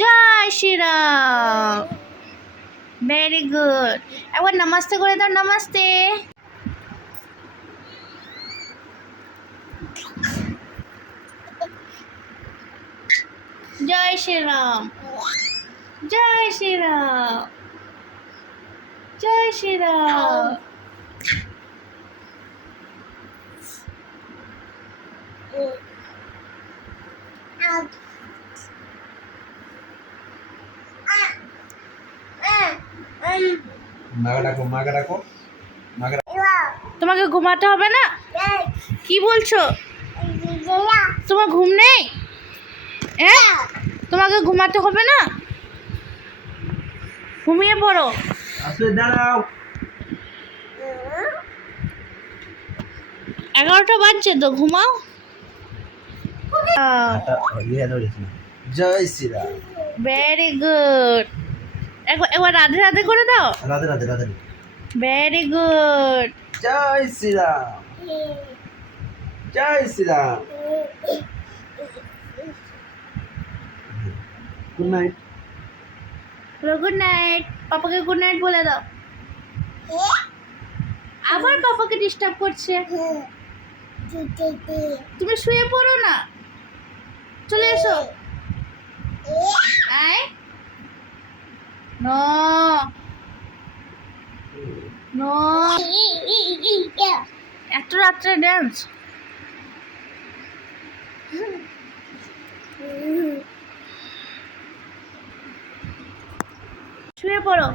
জয় Shri Ram. Very good. একবার নমস্তে করে দাও, নমস্তে। জয় শ্রীরাম, জয় শ্রীরাম, জয় শ্রীরাম। তোমাকে ঘুমাতে হবে না? কি বলছো? তোমার ঘুম নেই? হ্যাঁ, তোমাকে ঘুমাতে হবে না? ঘুমিয়ে পড়ো। দাঁড়াও, 11টা বাজছে তো, ঘুমাও। জয় শ্রীরাম। Very good. একবার রাধে রাধে করে দাও। রাধে রাধে রাধে। Very good. জয় শ্রীরাম, জয় Shri Ram. Good night. Good night. পাপাকে গুড নাইট বলে দাও। আবার পাপাকে ডিস্টার্ব করছে। তুমি শুয়ে পড়ো না, চলে এসো। আয়। নো নো, এত রাত্রে ড্যান্স। শুয়ে পড়ো।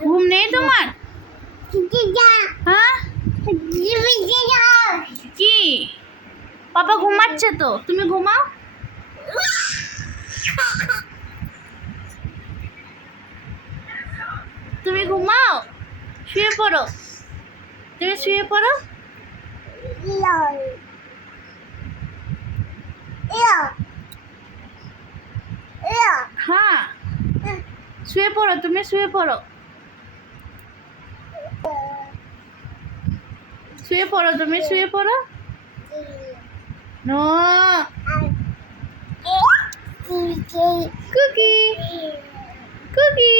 ঘুম নেই তোমার? হ্যাঁ, কি? পাপা ঘুমাচ্ছে তো, তুমি ঘুমাও। তুমি ঘুমাও, শুয়ে পড়ো। তুমি শুয়ে পড়ো। হ্যাঁ, শুয়ে পড়ো, তুমি শুয়ে পড়ো। শুয়ে পড়ো, তুমি শুয়ে পড়ো। নো। Cookie cookie.